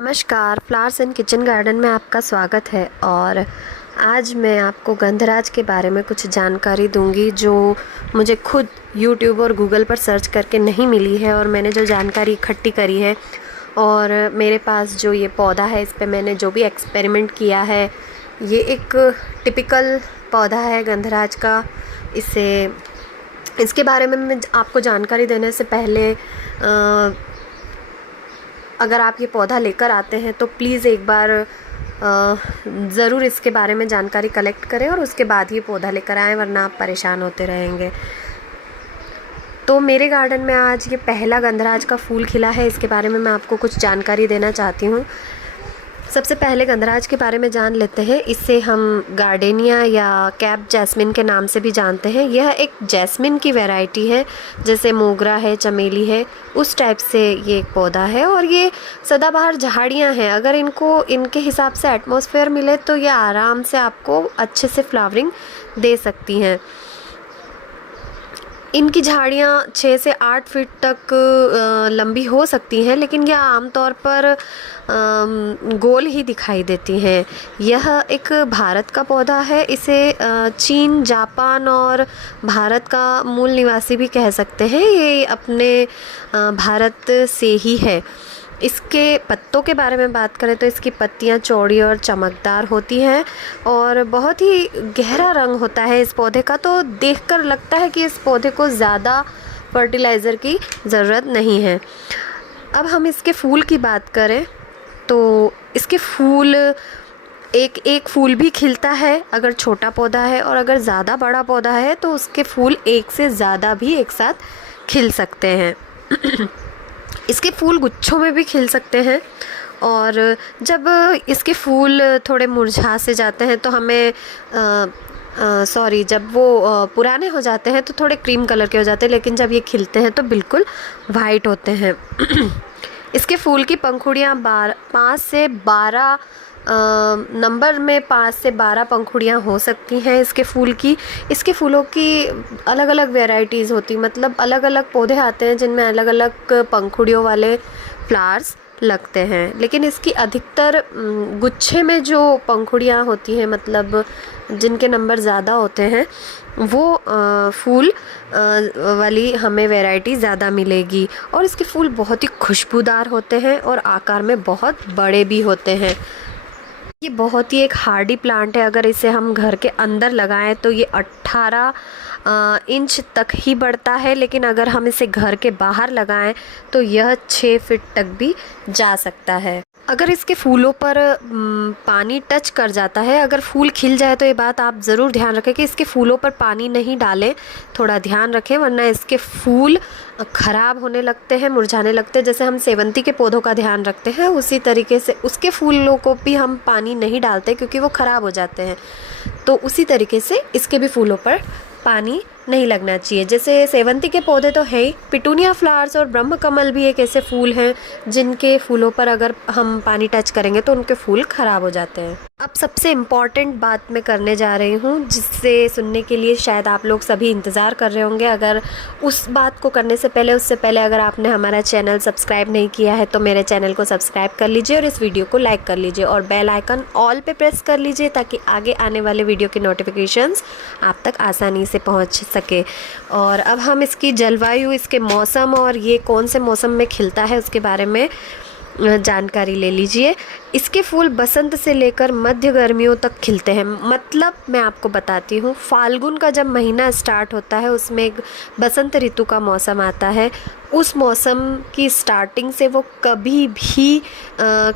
नमस्कार, flowers and kitchen garden में आपका स्वागत है। और आज मैं आपको गंधराज के बारे में कुछ जानकारी दूंगी जो मुझे खुद यूट्यूब और गूगल पर सर्च करके नहीं मिली है, और मैंने जो जानकारी इकट्ठी करी है और मेरे पास जो ये पौधा है इस पे मैंने जो भी एक्सपेरिमेंट किया है, ये एक टिपिकल पौधा है गंधराज का। इसके बारे में मैं आपको जानकारी देने से पहले अगर आप ये पौधा लेकर आते हैं तो प्लीज़ एक बार ज़रूर इसके बारे में जानकारी कलेक्ट करें और उसके बाद ये पौधा लेकर आएँ, वरना आप परेशान होते रहेंगे। तो मेरे गार्डन में आज ये पहला गंधराज का फूल खिला है, इसके बारे में मैं आपको कुछ जानकारी देना चाहती हूँ। सबसे पहले गंधराज के बारे में जान लेते हैं। इसे हम गार्डेनिया या कैप जैस्मिन के नाम से भी जानते हैं। यह एक जैस्मिन की वैरायटी है, जैसे मोगरा है, चमेली है, उस टाइप से ये एक पौधा है। और ये सदाबहार झाड़ियाँ हैं। अगर इनको इनके हिसाब से एटमॉस्फेयर मिले तो ये आराम से आपको अच्छे से फ्लावरिंग दे सकती हैं। इनकी झाड़ियाँ 6 से 8 फीट तक लंबी हो सकती हैं, लेकिन यह आमतौर पर गोल ही दिखाई देती हैं। यह एक भारत का पौधा है। इसे चीन, जापान और भारत का मूल निवासी भी कह सकते हैं। ये अपने भारत से ही है। इसके पत्तों के बारे में बात करें तो इसकी पत्तियां चौड़ी और चमकदार होती हैं और बहुत ही गहरा रंग होता है इस पौधे का। तो देखकर लगता है कि इस पौधे को ज़्यादा फर्टिलाइज़र की ज़रूरत नहीं है। अब हम इसके फूल की बात करें तो इसके फूल एक फूल भी खिलता है अगर छोटा पौधा है, और अगर ज़्यादा बड़ा पौधा है तो उसके फूल एक से ज़्यादा भी एक साथ खिल सकते हैं। इसके फूल गुच्छों में भी खिल सकते हैं, और जब इसके फूल थोड़े मुरझा से जाते हैं तो हमें जब वो पुराने हो जाते हैं तो थोड़े क्रीम कलर के हो जाते हैं, लेकिन जब ये खिलते हैं तो बिल्कुल वाइट होते हैं। इसके फूल की पंखुड़ियाँ 5 से 12 नंबर में 5 से 12 पंखुड़ियाँ हो सकती हैं इसके फूल की। इसके फूलों की अलग अलग वेराइटीज़ होती, मतलब अलग अलग पौधे आते हैं जिनमें अलग अलग पंखुड़ियों वाले फ्लावर्स लगते हैं, लेकिन इसकी अधिकतर गुच्छे में जो पंखुड़ियाँ होती हैं, मतलब जिनके नंबर ज़्यादा होते हैं, वो फूल वाली हमें वैरायटी ज़्यादा मिलेगी। और इसके फूल बहुत ही खुशबूदार होते हैं और आकार में बहुत बड़े भी होते हैं। ये बहुत ही एक हार्डी प्लांट है। अगर इसे हम घर के अंदर लगाएं तो ये 18 इंच तक ही बढ़ता है, लेकिन अगर हम इसे घर के बाहर लगाएं तो यह 6 फीट तक भी जा सकता है। अगर इसके फूलों पर पानी टच कर जाता है, अगर फूल खिल जाए तो ये बात आप ज़रूर ध्यान रखें कि इसके फूलों पर पानी नहीं डालें, थोड़ा ध्यान रखें, वरना इसके फूल ख़राब होने लगते हैं, मुरझाने लगते हैं। जैसे हम सेवंती के पौधों का ध्यान रखते हैं, उसी तरीके से उसके फूलों को भी हम पानी नहीं डालते क्योंकि वो ख़राब हो जाते हैं। तो उसी तरीके से इसके भी फूलों पर पानी नहीं लगना चाहिए। जैसे सेवंती के पौधे तो है ही, पिटूनिया फ्लावर्स और ब्रह्म कमल भी एक ऐसे फूल हैं जिनके फूलों पर अगर हम पानी टच करेंगे तो उनके फूल ख़राब हो जाते हैं। अब सबसे इम्पॉर्टेंट बात मैं करने जा रही हूँ, जिससे सुनने के लिए शायद आप लोग सभी इंतज़ार कर रहे होंगे। अगर उस बात को करने से पहले, उससे पहले अगर आपने हमारा चैनल सब्सक्राइब नहीं किया है तो मेरे चैनल को सब्सक्राइब कर लीजिए और इस वीडियो को लाइक कर लीजिए और बेल आइकन ऑल पे प्रेस कर लीजिए, ताकि आगे आने वाले वीडियो की नोटिफिकेशंस आप तक आसानी से पहुँच सके। और अब हम इसकी जलवायु, इसके मौसम और ये कौन से मौसम में खिलता है उसके बारे में जानकारी ले लीजिए। इसके फूल बसंत से लेकर मध्य गर्मियों तक खिलते हैं। मतलब मैं आपको बताती हूँ, फाल्गुन का जब महीना स्टार्ट होता है उसमें एक बसंत ऋतु का मौसम आता है। उस मौसम की स्टार्टिंग से वो कभी भी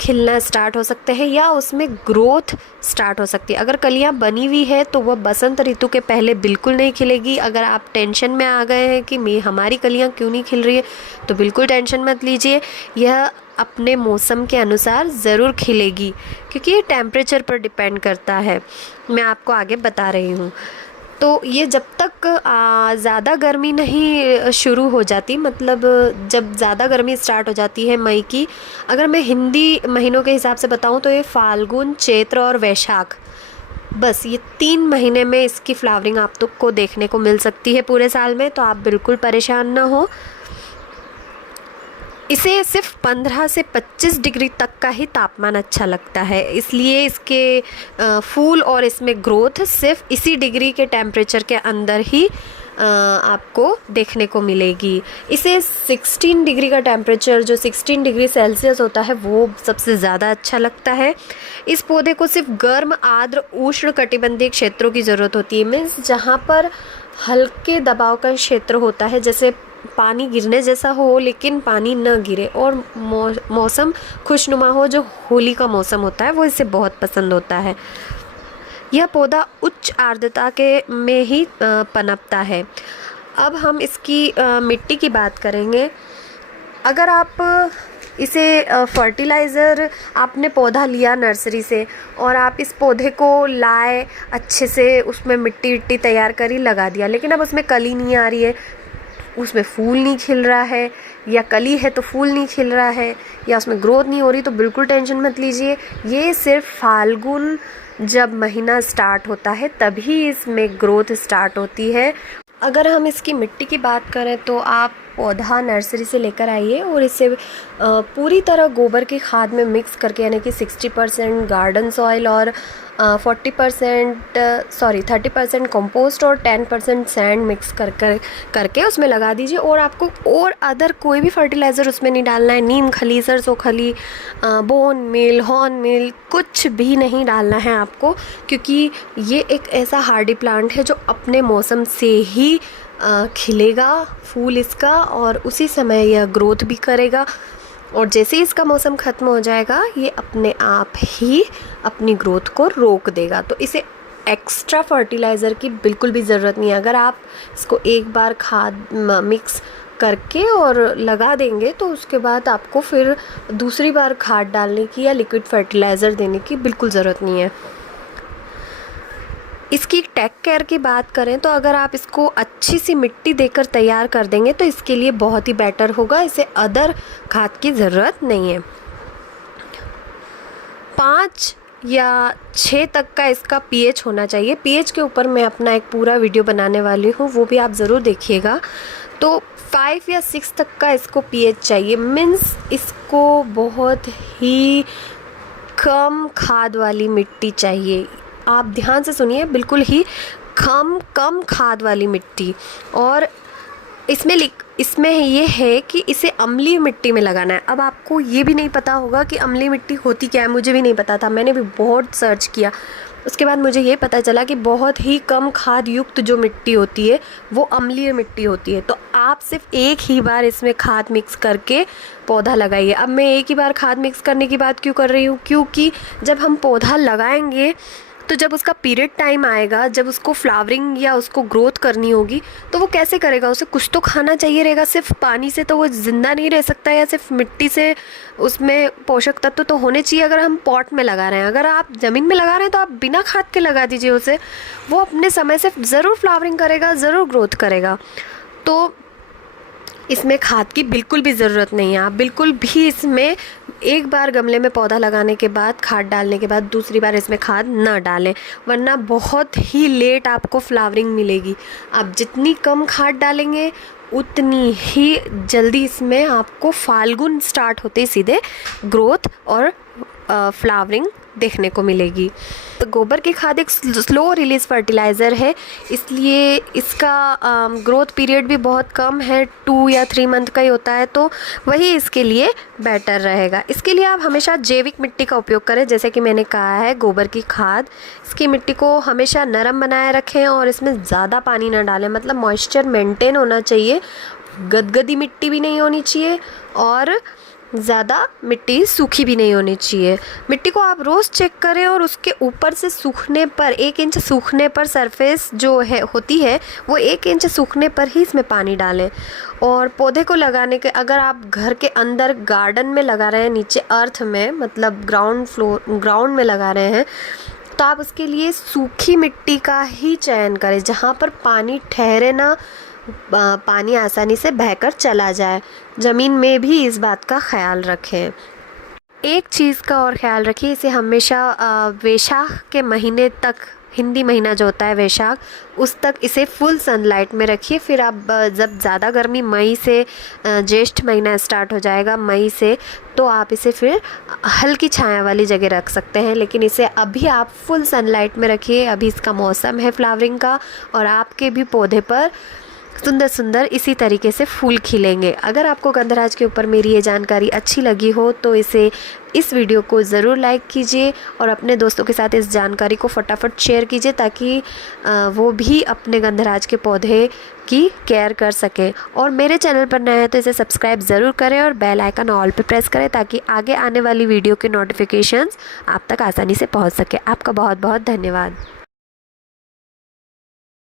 खिलना स्टार्ट हो सकते हैं या उसमें ग्रोथ स्टार्ट हो सकती है। अगर कलियाँ बनी हुई है तो वह बसंत ऋतु के पहले बिल्कुल नहीं खिलेगी। अगर आप टेंशन में आ गए हैं कि हमारी कलियाँ क्यों नहीं खिल रही है, तो बिल्कुल टेंशन मत लीजिए। यह अपने मौसम के अनुसार ज़रूर खिलेगी, क्योंकि ये टेम्परेचर पर डिपेंड करता है। मैं आपको आगे बता रही हूँ। तो ये जब तक ज़्यादा गर्मी नहीं शुरू हो जाती, मतलब जब ज़्यादा गर्मी स्टार्ट हो जाती है मई की, अगर मैं हिंदी महीनों के हिसाब से बताऊँ तो ये फाल्गुन, चैत्र और वैशाख, बस ये 3 महीने में इसकी फ्लावरिंग आप लोग को देखने को मिल सकती है पूरे साल में। तो आप बिल्कुल परेशान ना हो। इसे सिर्फ 15 से 25 डिग्री तक का ही तापमान अच्छा लगता है, इसलिए इसके फूल और इसमें ग्रोथ सिर्फ इसी डिग्री के टेम्परेचर के अंदर ही आपको देखने को मिलेगी। इसे 16 डिग्री का टेम्परेचर, जो 16 डिग्री सेल्सियस होता है, वो सबसे ज़्यादा अच्छा लगता है। इस पौधे को सिर्फ गर्म, आर्द्र, उष्ण कटिबंधीय क्षेत्रों की ज़रूरत होती है। मीन्स जहाँ पर हल्के दबाव का क्षेत्र होता है, जैसे पानी गिरने जैसा हो लेकिन पानी न गिरे, और मौसम खुशनुमा हो, जो होली का मौसम होता है, वो इसे बहुत पसंद होता है। यह पौधा उच्च आर्द्रता के में ही पनपता है। अब हम इसकी मिट्टी की बात करेंगे। अगर आप इसे फर्टिलाइज़र, आपने पौधा लिया नर्सरी से और आप इस पौधे को लाए, अच्छे से उसमें मिट्टी विट्टी तैयार करी, लगा दिया, लेकिन अब उसमें कली नहीं आ रही है, उसमें फूल नहीं खिल रहा है, या कली है तो फूल नहीं खिल रहा है, या उसमें ग्रोथ नहीं हो रही, तो बिल्कुल टेंशन मत लीजिए। ये सिर्फ फाल्गुन जब महीना स्टार्ट होता है तभी इसमें ग्रोथ स्टार्ट होती है। अगर हम इसकी मिट्टी की बात करें तो आप पौधा नर्सरी से लेकर आइए और इसे पूरी तरह गोबर की खाद में मिक्स करके, यानी कि 60% गार्डन सॉइल और 30% कंपोस्ट और 10% सैंड मिक्स करके उसमें लगा दीजिए। और आपको और अदर कोई भी फर्टिलाइज़र उसमें नहीं डालना है। नीम खली, सरसों खली, बोन मील, हॉर्न मील, कुछ भी नहीं डालना है आपको, क्योंकि ये एक ऐसा हार्डी प्लांट है जो अपने मौसम से ही खिलेगा फूल इसका, और उसी समय यह ग्रोथ भी करेगा, और जैसे ही इसका मौसम ख़त्म हो जाएगा ये अपने आप ही अपनी ग्रोथ को रोक देगा। तो इसे एक्स्ट्रा फर्टिलाइज़र की बिल्कुल भी ज़रूरत नहीं है। अगर आप इसको एक बार खाद मिक्स करके और लगा देंगे तो उसके बाद आपको फिर दूसरी बार खाद डालने की या लिक्विड फर्टिलाइज़र देने की बिल्कुल ज़रूरत नहीं है। इसकी टेक केयर की बात करें तो अगर आप इसको अच्छी सी मिट्टी देकर तैयार कर देंगे तो इसके लिए बहुत ही बेटर होगा, इसे अदर खाद की ज़रूरत नहीं है। 5 या 6 तक का इसका पीएच होना चाहिए। पीएच के ऊपर मैं अपना एक पूरा वीडियो बनाने वाली हूँ, वो भी आप ज़रूर देखिएगा। तो 5 या 6 तक का इसको पीएच चाहिए। मीन्स इसको बहुत ही कम खाद वाली मिट्टी चाहिए। आप ध्यान से सुनिए, बिल्कुल ही कम खाद वाली मिट्टी। और इसमें ये है कि इसे अम्लीय मिट्टी में लगाना है। अब आपको ये भी नहीं पता होगा कि अम्लीय मिट्टी होती क्या है, मुझे भी नहीं पता था, मैंने भी बहुत सर्च किया। उसके बाद मुझे ये पता चला कि बहुत ही कम खाद युक्त जो मिट्टी होती है वो अम्लीय मिट्टी होती है। तो आप सिर्फ एक ही बार इसमें खाद मिक्स करके पौधा लगाइए। अब मैं एक ही बार खाद मिक्स करने की बात क्यों कर रही हूँ, क्योंकि जब हम पौधा लगाएंगे तो जब उसका पीरियड टाइम आएगा, जब उसको फ्लावरिंग या उसको ग्रोथ करनी होगी, तो वो कैसे करेगा? उसे कुछ तो खाना चाहिए रहेगा। सिर्फ पानी से तो वो ज़िंदा नहीं रह सकता, या सिर्फ मिट्टी से उसमें पोषक तत्व तो होने चाहिए। अगर हम पॉट में लगा रहे हैं, अगर आप ज़मीन में लगा रहे हैं तो आप बिना खाद के लगा दीजिए उसे, वो अपने समय से ज़रूर फ्लावरिंग करेगा, ज़रूर ग्रोथ करेगा। तो इसमें खाद की बिल्कुल भी ज़रूरत नहीं है। आप बिल्कुल भी इसमें एक बार गमले में पौधा लगाने के बाद, खाद डालने के बाद दूसरी बार इसमें खाद ना डालें, वरना बहुत ही लेट आपको फ्लावरिंग मिलेगी। आप जितनी कम खाद डालेंगे उतनी ही जल्दी इसमें आपको फाल्गुन स्टार्ट होते ही सीधे ग्रोथ और फ्लावरिंग देखने को मिलेगी। तो गोबर की खाद एक स्लो रिलीज फर्टिलाइज़र है, इसलिए इसका ग्रोथ पीरियड भी बहुत कम है, 2 या 3 मंथ का ही होता है, तो वही इसके लिए बेटर रहेगा। इसके लिए आप हमेशा जैविक मिट्टी का उपयोग करें, जैसे कि मैंने कहा है गोबर की खाद। इसकी मिट्टी को हमेशा नरम बनाए रखें और इसमें ज़्यादा पानी ना डालें, मतलब मॉइस्चर मेंटेन होना चाहिए। गदगदी मिट्टी भी नहीं होनी चाहिए और ज़्यादा मिट्टी सूखी भी नहीं होनी चाहिए। मिट्टी को आप रोज़ चेक करें और उसके ऊपर से सूखने पर 1 इंच सूखने पर सरफेस जो है होती है वो 1 इंच सूखने पर ही इसमें पानी डालें। और पौधे को लगाने के, अगर आप घर के अंदर गार्डन में लगा रहे हैं, नीचे अर्थ में मतलब ग्राउंड में लगा रहे हैं, तो आप उसके लिए सूखी मिट्टी का ही चयन करें, जहाँ पर पानी ठहरे ना, पानी आसानी से बहकर चला जाए। ज़मीन में भी इस बात का ख्याल रखें। एक चीज़ का और ख्याल रखिए, इसे हमेशा वैशाख के महीने तक हिंदी महीना जो होता है वैशाख, उस तक इसे फुल सनलाइट में रखिए। फिर आप जब ज़्यादा गर्मी मई से ज्येष्ठ महीना स्टार्ट हो जाएगा, मई से, तो आप इसे फिर हल्की छाया वाली जगह रख सकते हैं। लेकिन इसे अभी आप फुल सनलाइट में रखिए, अभी इसका मौसम है फ्लावरिंग का, और आपके भी पौधे पर सुंदर सुंदर इसी तरीके से फूल खिलेंगे। अगर आपको गंधराज के ऊपर मेरी ये जानकारी अच्छी लगी हो तो इस वीडियो को ज़रूर लाइक कीजिए और अपने दोस्तों के साथ इस जानकारी को फटाफट शेयर कीजिए, ताकि वो भी अपने गंधराज के पौधे की केयर कर सकें। और मेरे चैनल पर नए हैं तो इसे सब्सक्राइब ज़रूर करें और बेल आइकन ऑल पे प्रेस करें, ताकि आगे आने वाली वीडियो के नोटिफिकेशंस आप तक आसानी से पहुंच सके। आपका बहुत बहुत धन्यवाद।